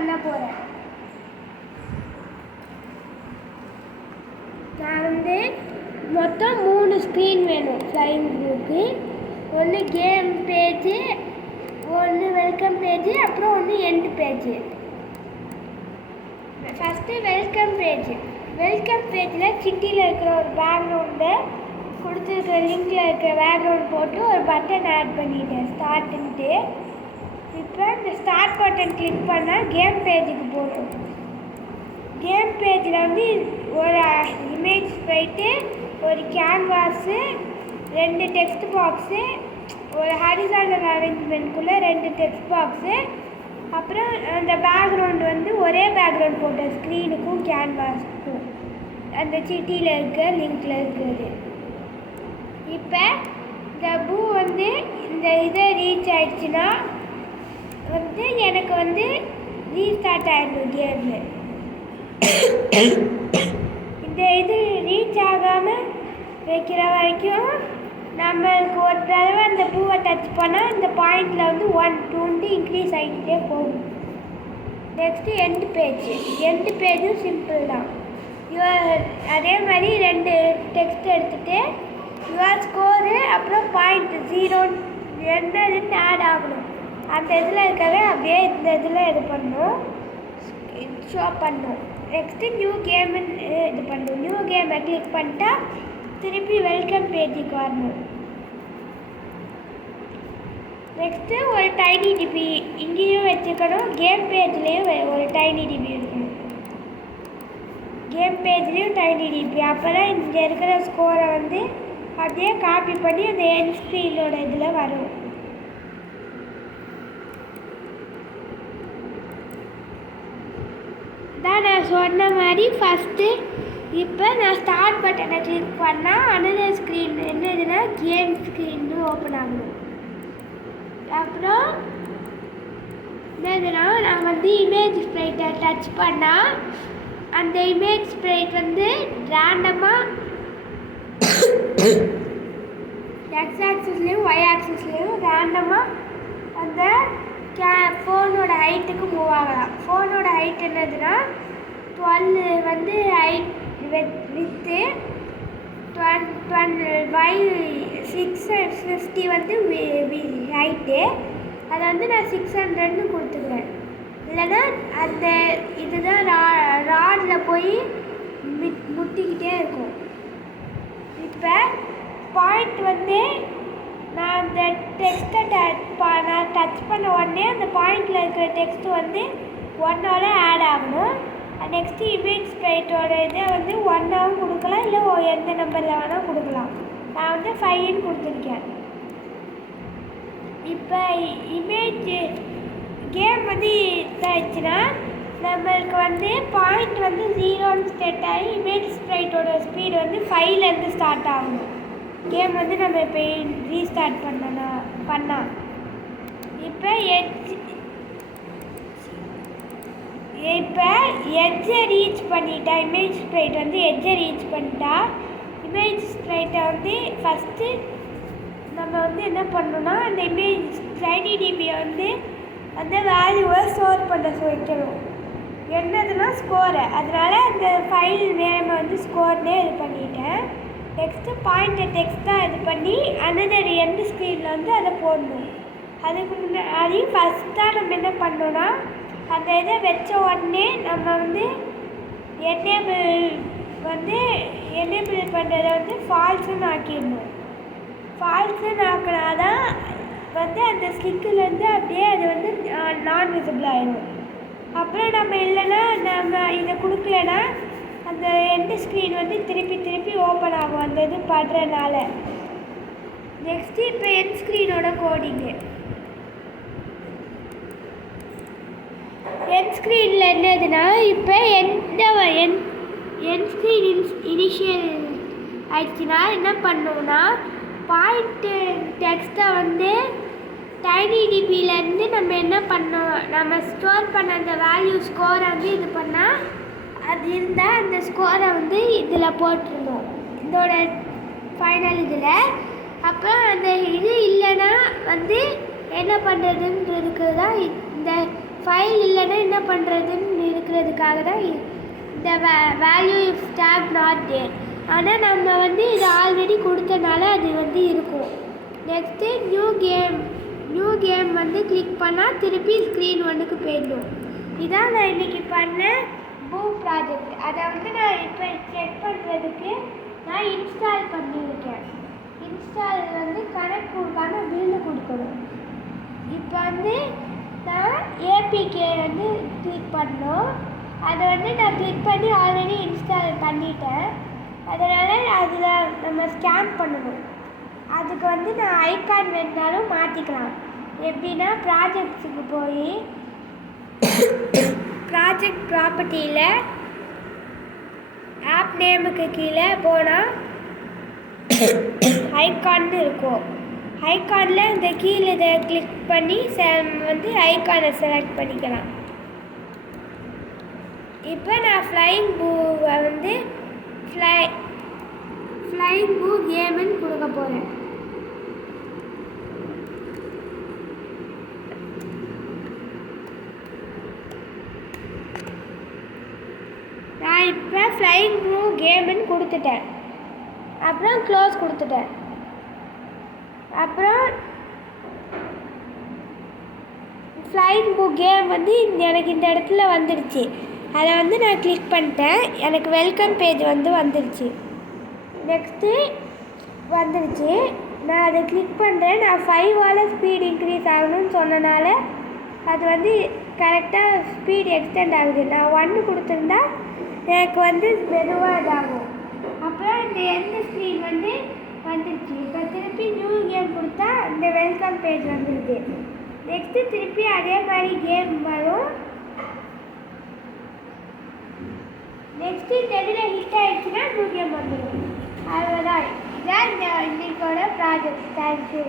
பண்ண போகிறேன். நான் வந்து மொத்தம் 3 ஸ்க்ரீன் வேணும் ஃப்ளைங் ப்ளூக்கு. ஒன்று கேம் பேஜு, ஒன்று வெல்கம் பேஜு, அப்புறம் ஒன்று எண்ட் பேஜு. ஃபஸ்ட்டு வெல்கம் பேஜில் சிட்டியில் இருக்கிற ஒரு பேக்ரவுண்டை கொடுத்துருக்கிற லிங்கில் இருக்கிற பேக்ரவுண்ட் போட்டு ஒரு பட்டன் ஆட் பண்ணிட்டேன் ஸ்டார்ட்டுன்ட்டு. இப்போ இந்த ஸ்டார்ட் பட்டன் கிளிக் பண்ணால் கேம் பேஜுக்கு போகும். கேம் பேஜில் வந்து ஒரு இமேஜ் போயிட்டு ஒரு கேன்வாஸு, 2 டெக்ஸ்ட் பாக்ஸு, ஒரு ஹரிசாண்டல் அரேஞ்ச்மெண்ட்குள்ளே 2 டெக்ஸ்ட் பாக்ஸு, அப்புறம் அந்த பேக்ரவுண்டு வந்து ஒரே பேக்ரவுண்ட் போட்டேன் ஸ்க்ரீனுக்கும் கேன்வாஸுக்கும், அந்த சிட்டியில் இருக்க லிங்கில் இருக்கிறது. இப்போ இந்த பூ வந்து இந்த இதை ரீச் ஆயிடுச்சுன்னா வந்து எனக்கு வந்து ரீஸ்டார்ட் ஆகிடும் கேமு. இந்த இது ரீச் ஆகாமல் வைக்கிற வரைக்கும் நம்மளுக்கு ஒரு தடவை அந்த பூவை டச் பண்ணால் இந்த பாயிண்டில் வந்து 120 இன்க்ரீஸ் ஆகிக்கிட்டே போகும். நெக்ஸ்ட்டு எண்ட் பேஜும் சிம்பிள் தான். அதே மாதிரி 2 டெக்ஸ்ட் எடுத்துகிட்டு யுவர் ஸ்கோரு அப்புறம் பாயிண்ட் 0 என்னதுன்னு ஆட் ஆகணும். அந்த இதில் இருக்கவே அப்படியே இந்த இதில் இது பண்ணணும், ஷோ பண்ணணும். நெக்ஸ்ட்டு நியூ கேமுன்னு இது பண்ணணும். நியூ கேமை கிளிக் பண்ணிட்டா திருப்பி வெல்கம் பேஜுக்கு வரணும். நெக்ஸ்ட்டு ஒரு டைனி டிபி இங்கேயும் வச்சுக்கணும், கேம் பேஜ்லேயும் ஒரு டைனி டிபி இருக்கணும். கேம் பேஜ்லேயும் டைனி டிபி, அப்போ தான் இங்கே இருக்கிற ஸ்கோரை வந்து அப்படியே காப்பி பண்ணி அந்த எண்ட் ஸ்க்ரீனோட இதில் வரும். தான் நான் சொன்ன மாதிரி ஃபஸ்ட்டு இப்போ நான் ஸ்டார்ட் பட்டனை கிளிக் பண்ணால் அனதர் ஸ்க்ரீன் என்னதுன்னா கேம் ஸ்க்ரீன்னு ஓப்பன் ஆகணும். அப்புறம் என்னதுன்னா நான் வந்து இமேஜ் ஸ்ப்ரைட்டை டச் பண்ணால் அந்த இமேஜ் ஸ்ப்ரைட் வந்து ரேண்டமாக எக்ஸ் ஆக்சிஸ்லேயும் ஒய் ஆக்சிஸ்லேயும் ரேண்டமாக அந்த ஃபோனோட ஹைட்டுக்கு மூவ் ஆகலாம். ஃபோனோட ஹைட் என்னதுன்னா 12 வந்து ஹைட் வித்து 650 வந்து ஹைட்டு. அதை வந்து நான் 600ன்னு கொடுத்துக்கிறேன். இல்லைன்னா அந்த இதுதான் ராடில் போய் முட்டிக்கிட்டே இருக்கும். இப்போ பாயிண்ட் வந்து நான் அந்த டெக்ஸ்ட்டை நான் டச் பண்ண உடனே அந்த பாயிண்டில் இருக்கிற டெக்ஸ்ட்டு வந்து 1ஓட ஆட் ஆகணும். நெக்ஸ்ட்டு இமேஜ் ஸ்ப்ரைட்டோட இதை வந்து 1ஆகவும் கொடுக்கலாம், இல்லை எந்த நம்பரில் வேணால் கொடுக்கலாம். நான் வந்து 5ன்னு கொடுத்துருக்கேன். இப்போ இமேஜ் கேம் வந்து இதாகிடுச்சுன்னா நம்மளுக்கு வந்து பாயிண்ட் வந்து 0ன்னு ஸ்டார்ட் ஆகி இமேஜ் ஸ்ப்ரைட்டோட ஸ்பீடு வந்து 5லேருந்து ஸ்டார்ட் ஆகணும். கேம் வந்து நம்ம இப்போ ரீஸ்டார்ட் பண்ணால் இப்போ எட்ஜை ரீச் பண்ணிட்டா, இமேஜ் ஸ்ப்ரைட் வந்து எட்ஜை ரீச் பண்ணிட்டா, இமேஜ் ஸ்ப்ரைட்டை வந்து ஃபஸ்ட்டு நம்ம வந்து என்ன பண்ணணும்னா அந்த இமேஜ் டைனி டிபியை வந்து அந்த வேல்யூவை ஸ்டோர் பண்ண வைக்கணும். என்னதுன்னா ஸ்கோரை. அதனால் அந்த ஃபைல் நேமை வந்து ஸ்கோர்னே இது பண்ணிட்டேன். நெக்ஸ்ட்டு பாயிண்ட்டை டெக்ஸ்ட்டாக இது பண்ணி அனதர் எண்ட் ஸ்க்ரீனில் வந்து அதை போடணும். அதுக்கு முன்னாடி ஃபஸ்ட்டாக நம்ம என்ன பண்ணோன்னா அந்த இதை வச்ச உடனே நம்ம வந்து எனேபிள் பண்ணுறதை வந்து ஃபால்ஸுன்னு ஆக்கிடணும். ஃபால்ஸுன்னு ஆக்கினா தான் வந்து அந்த ஸ்டிக்கிலேருந்து அப்படியே அது வந்து நான் விசிபிள் ஆகிடும். அப்புறம் நம்ம இல்லைன்னா நம்ம இதை கொடுக்கலன்னா அந்த எண்ட் ஸ்க்ரீன் வந்து திருப்பி ஓப்பன் ஆகும் அந்த இது படுறதுனால. நெக்ஸ்ட்டு இப்போ எண்ட் ஸ்க்ரீனோட கோடிங்கு. எண்ட் ஸ்க்ரீனில் என்னதுன்னா இப்போ எண்ட் ஸ்க்ரீன் இனிஷியல் ஆயிடுச்சுன்னா என்ன பண்ணோம்னா பாயிண்ட்டு டெக்ஸ்ட்டை வந்து டைனி டிபியிலேருந்து நம்ம என்ன பண்ணோம், நம்ம ஸ்டோர் பண்ண அந்த வேல்யூ ஸ்கோரை வந்து இது பண்ணால் அது இருந்தால் அந்த ஸ்கோரை வந்து இதில் போட்டுருந்தோம் இதோட ஃபைனல் இதில். அப்புறம் அந்த இது இல்லைன்னா வந்து என்ன பண்ணுறதுன்றதுக்கு தான் இந்த ஃபைல் இல்லைன்னா என்ன பண்ணுறதுன்னு இருக்கிறதுக்காக தான் இந்த value if take not there. ஆனால் நம்ம வந்து இது ஆல்ரெடி கொடுத்தனால அது வந்து இருக்கும். நெக்ஸ்ட்டு நியூ கேம் வந்து கிளிக் பண்ணால் திருப்பி ஸ்க்ரீன் ஒன்றுக்கு போயிடணும். இதான் நான் இன்றைக்கி பண்ண பூ ப்ராஜெக்ட். அதை வந்து நான் இப்போ செக் பண்ணுறதுக்கு நான் இன்ஸ்டால் பண்ணியிருக்கேன். இன்ஸ்டால் வந்து கணக்குக்கான பில்லு கொடுக்கணும். இப்போ வந்து நான் ஏபிகே வந்து கிளிக் பண்ணோம். அதை வந்து நான் கிளிக் பண்ணி ஆல்ரெடி இன்ஸ்டால் பண்ணிட்டேன். அதனால் அதில் நம்ம ஸ்கேன் பண்ணணும். அதுக்கு வந்து நான் ஐகான் வேணுனாலும் மாற்றிக்கலாம். எப்படின்னா ப்ராஜெக்ட்ஸுக்கு போய் ப்ராஜெக்ட் ப்ராப்பர்ட்டியில் ஆப் நேமுக்கு கீழே போனால் ஐகான்னு இருக்கும். ஐகானில் இந்த கீழே இதை கிளிக் பண்ணி வந்து ஐகானை செலக்ட் பண்ணிக்கலாம். இப்போ நான் ஃப்ளைங் பூவை வந்து ஃப்ளைங் பூ கேமுன்னு கொடுக்க போகிறேன். நான் இப்போ ஃப்ளைங் பூ கேமுன்னு கொடுத்துட்டேன். அப்புறம் க்ளோஸ் கொடுத்துட்டேன். அப்புறம் ஃப்ளைங் பூ கேம் வந்து எனக்கு இந்த இடத்துல வந்துடுச்சு. அதை வந்து நான் கிளிக் பண்ணிட்டேன். எனக்கு வெல்கம் பேஜ் வந்து வந்துடுச்சு. நெக்ஸ்ட்டு வந்துடுச்சு. நான் அதை கிளிக் பண்ணுறேன். நான் 5ஆல் ஸ்பீட் இன்க்ரீஸ் ஆகணும்னு சொன்னனால அது வந்து கரெக்டாக ஸ்பீட் எக்ஸ்டெண்ட் ஆகுது. நான் 1 கொடுத்துருந்தா எனக்கு வந்து மெதுவாக இதாகும். அப்புறம் இந்த எந்த ஸ்க்ரீன் வந்து வந்துடுச்சு. இப்போ திருப்பி நியூ கேம் கொடுத்தா இந்த வெல்கம் பேஜ் வந்துடுது. நெக்ஸ்ட்டு திருப்பி அதே மாதிரி கேம் வரும். நெக்ஸ்ட்டு இந்த இதில் ஹிட் ஆகிடுச்சுன்னா நியூ கேம் வந்துடும். அவ்வளோதான். இதான் இந்த இன்னைக்கோட ப்ராஜெக்ட். தேங்க்யூ.